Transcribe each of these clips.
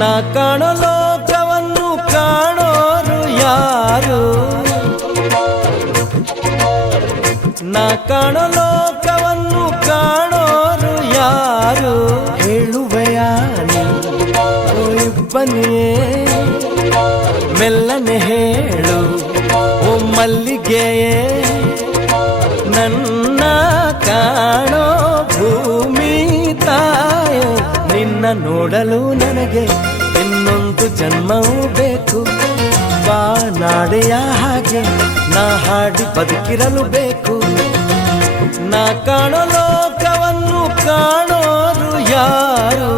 ನಾ ಕಾಣೋ ಲೋಕವನ್ನು ಕಾಣೋರು ಯಾರು? ನಾ ಕಾಣೋ ಲೋಕವನ್ನು ಕಾಣೋರು ಯಾರು? ಹೇಳುವೆಯ ಬನ್ನಿಯೇ ಮೆಲ್ಲನೆ ಹೇಳು ಓ ಮಲ್ಲಿಗೆಯೇ, ನನ್ನ ಕಾಣೋ ಭೂಮಿ ತಾಯೇ, ನಿನ್ನ ನೋಡಲು ನನಗೆ ಇನ್ನೊಂದು ಜನ್ಮವೂ ಬೇಕು. ಬಾನಾಡೆಯ ಹಾಗೆ ನಾ ಹಾಡಿ ಬದುಕಿರಲು ಬೇಕು. ನಾ ಕಾಣೋ ಲೋಕವನ್ನು ಕಾಣೋರು ಯಾರು?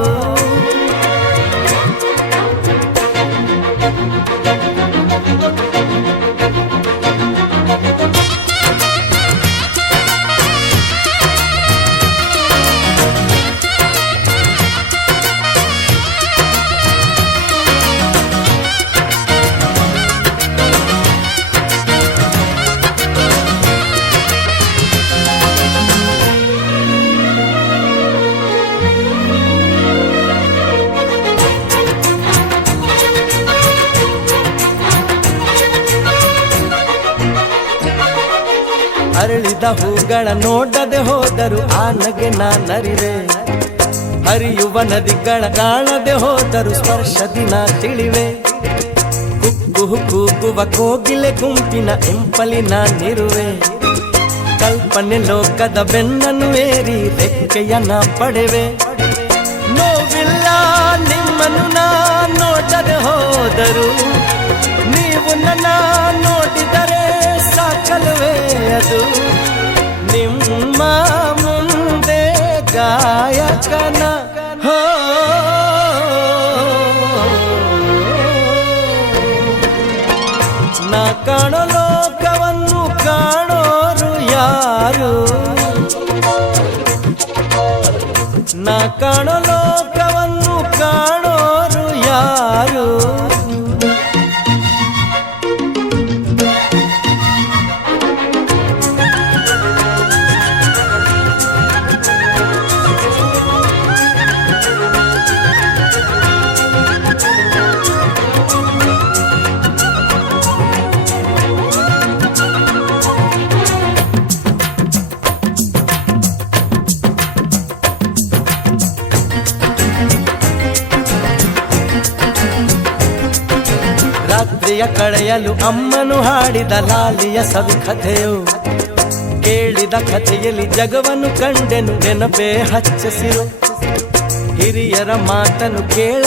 ಅರಳಿದ ಹೂಗಳ ನೋಡದೆ ಹೋದರು ಆ ನಗೆ ನಾನರಿವೆ. ಹರಿಯುವ ನದಿಗಳ ಕಾಣದೆ ಹೋದರು ಸ್ಪರ್ಶದಿ ನಾ ತಿಳಿವೆ. ಕುಕ್ಕು ಕೂಗುವ ಕೋಗಿಲೆ ಗುಂಪಿನ ಇಂಪಲಿ ನಾನಿರುವೆ. ಕಲ್ಪನೆ ಲೋಕದ ಬೆನ್ನನ್ನು ಏರಿ ರೆಕ್ಕೆಯ ನಾ ಪಡೆವೆ. ನೋವಿಲ್ಲ ನಿಮ್ಮನ್ನು ನಾ ನೋಡದೆ ಹೋದರು, ನೀವು ನನ್ನ ನೋಡಿದರೆ ಸಾಕಲ್ವೇ ಅದು. ನಿಮ್ಮ ಮುಂದೆ ಗಾಯಕನ ಹೋ, ನಾ ಕಾಣೋ ಲೋಕವನ್ನು ಕಾಣೋರು ಯಾರು? ನಾ ಕಾಣೋ ಲೋಕವನ್ನು ಕಾಣೋರು ಯಾರು? ರಾತ್ರಿಯ ಕಳೆಯಲು ಅಮ್ಮನು ಹಾಡಿದ ಲಾಲಿಯ ಸವಿ ಕಥೆಯು, ಕೇಳಿದ ಕಥೆಯಲ್ಲಿ ಜಗವನ್ನು ಕಂಡೆನು ನೆನಪೇ ಹಚ್ಚಸಿರು. ಹಿರಿಯರ ಮಾತನ್ನು ಕೇಳ